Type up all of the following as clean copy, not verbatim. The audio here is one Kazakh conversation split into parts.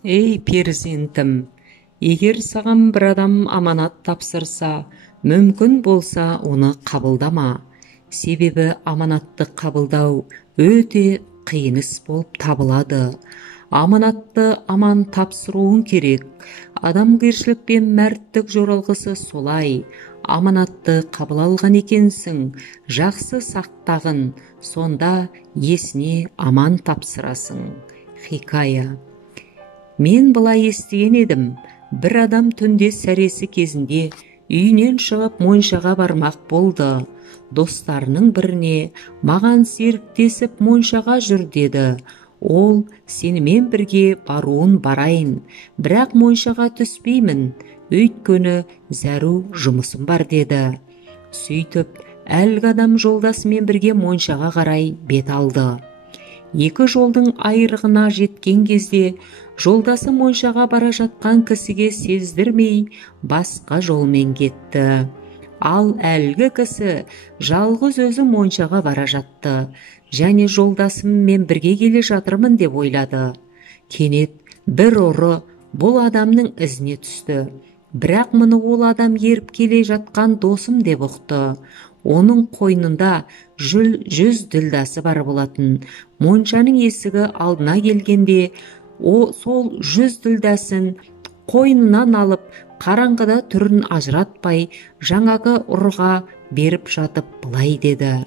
Ей перзентім, егер саған бір адам аманат тапсырса, мүмкін болса оны қабылдама. Себебі аманатты қабылдау өте қиын іс болып табылады. Аманатты аман тапсыруың керек. Адамгершілік пен мәрттік жоралғысы солай. Аманатты қабыл алған екенсің, жақсы сақтағын, сонда есіне аман тапсырасың. Хикая. Мен былай естіген едім, бір адам түнде сәресі кезінде үйінен шығып моншаға бармақ болды. Достарының біріне, маған серіктесіп моншаға жүр деді. Ол, сенімен бірге баруын барайын, бірақ моншаға түспеймін, өйткені зәру жұмысым бар деді. Сөйтіп, әлгі адам жолдасымен бірге моншаға қарай бет алды. Екі жолдың айырығына жеткен кезде, жолдасы моншаға бара жатқан кісіге сездірмей басқа жолмен кетті. Ал әлгі кісі жалғыз өзі моншаға бара жатты, және жолдасыммен бірге келе жатырмын деп ойлады. Кенет бір ұры бұл адамның ізіне түсті. Бірақ мұны ол адам еріп келе жатқан досым деп ұқты. Оның қойнында 100 ділдасы бар болатын. Моншаның есігі алдына келгенде, сол 100 ділдасын қойнынан алып, қараңғыда түрін ажыратпай, жаңағы ұрыға беріп жатып былай деді.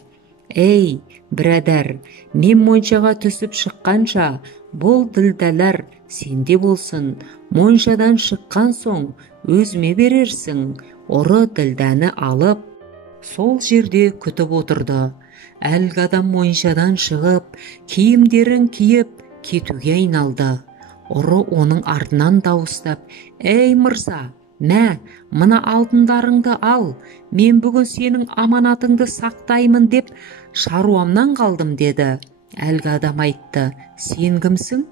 Ей, бірадар, мен моншаға түсіп шыққанша, бұл ділдалар сенде болсын. Моншадан шыққан соң өзіме берерсің. Ұры ділданы алып, сол жерде күтіп отырды. Әлгі адам моншадан шығып, киімдерін киіп, кетуге айналды. Ұры оның артынан дауыстап, «Ей мырза, мә, мына алтындарыңды ал, мен бүгін сенің аманатыңды сақтаймын деп шаруамнан қалдым» деді. Әлгі адам айтты, «Сен кімсің?»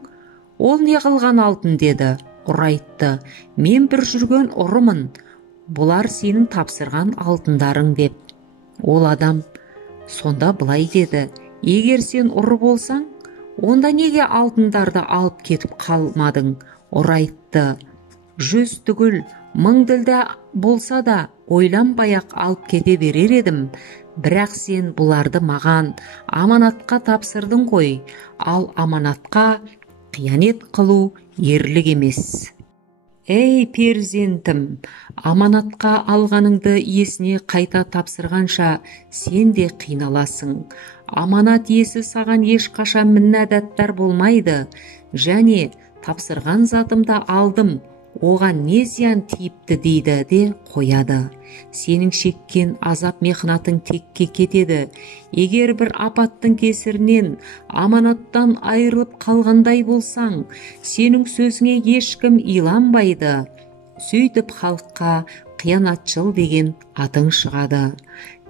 «Ол не қылған алтын?» деді. Ұры айтты, «Мен бір жүрген ұрымын, бұлар сенің тапсырған алтындарың» деп. Ол адам сонда былай деді, «Егер сен ұры болсаң, онда неге алтындарды алып кетіп қалмадың?» Ұры айтты, «100 түгіл, 1000 ділда болса да ойланбай-ақ алып кете берер едім. Бірақ сен бұларды маған аманатқа тапсырдың ғой, ал аманатқа қиянет қылу ерлік емес». Ей перзентім, аманатқа алғаныңды есіне қайта тапсырғанша сен де қиналасың. Аманат иесі саған ешқашан міннәдаттар болмайды, және тапсырған затымды алдым, оған не зиян тиіпті дейді де қояды. Сенің шеккен азап мехнатың текке кетеді. Егер бір апаттың кесірінен аманаттан айырылып қалғандай болсаң, сенің сөзіңе ешкім иланбайды. Сөйтіп халыққа қиянатшыл деген атың шығады.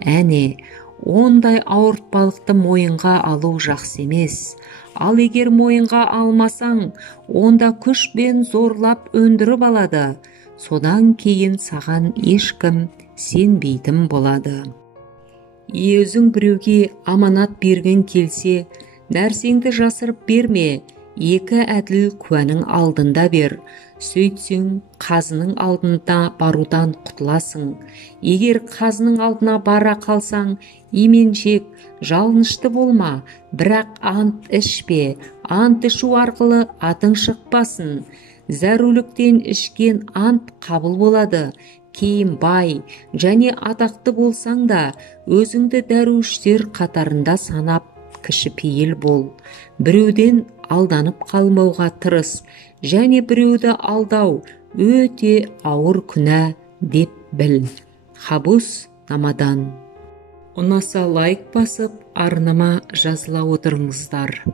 Әне, ондай ауыртпалықты мойынға алу жақсы емес. Ал егер мойынға алмасаң, онда күшпен зорлап өндіріп алады. Содан кейін саған ешкім сенбейтін болады. Өзің біреуге аманат берген келсе, нәрсеңді жасырып берме, екі әділ куәнің алдында бер. Сөйтсең, қазының алдына барудан құтыласың. Егер қазының алдына бара қалсаң, именшек, жалынышты болма, бірақ ант ішпе. Ант ішу арқылы атың шықпасын. Зәруліктен ішкен ант қабыл болады. Кейін бай және атақты болсаң да, өзіңді дәруіштер қатарында санап, кішіпейіл бол. Біреуден алданып қалмауға тырыс, және біреуді алдау өте ауыр күнә деп біл. Хабус Намадан. Ұнаса лайк басып, арнама жазыла отырыңыздар.